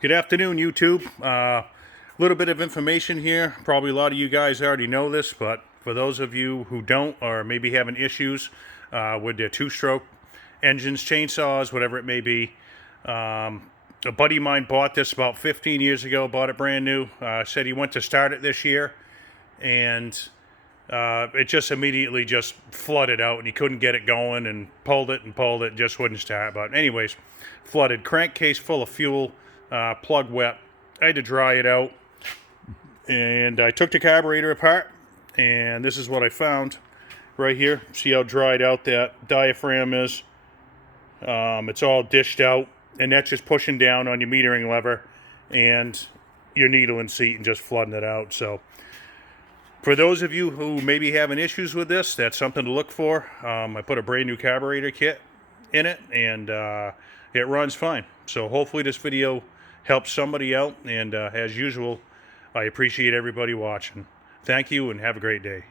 Good afternoon, YouTube. A little bit of information here. Probably a lot of you guys already know this, but for those of you who don't, or maybe having issues with their two-stroke engines, chainsaws, whatever it may be, a buddy of mine bought this about 15 years ago, bought it brand new, said he went to start it this year, and it just immediately just flooded out, and he couldn't get it going, and pulled it, just wouldn't start. But anyways, flooded. Crankcase full of fuel, plug wet. I had to dry it out, and I took the carburetor apart, and this is what I found right here. See how dried out that diaphragm is? It's all dished out, and that's just pushing down on your metering lever and your needle and seat and just flooding it out. So for those of you who may be having issues with this, that's something to look for. I put a brand new carburetor kit in it, and it runs fine. So hopefully this video helps somebody out, and as usual, I appreciate everybody watching. Thank you, and have a great day.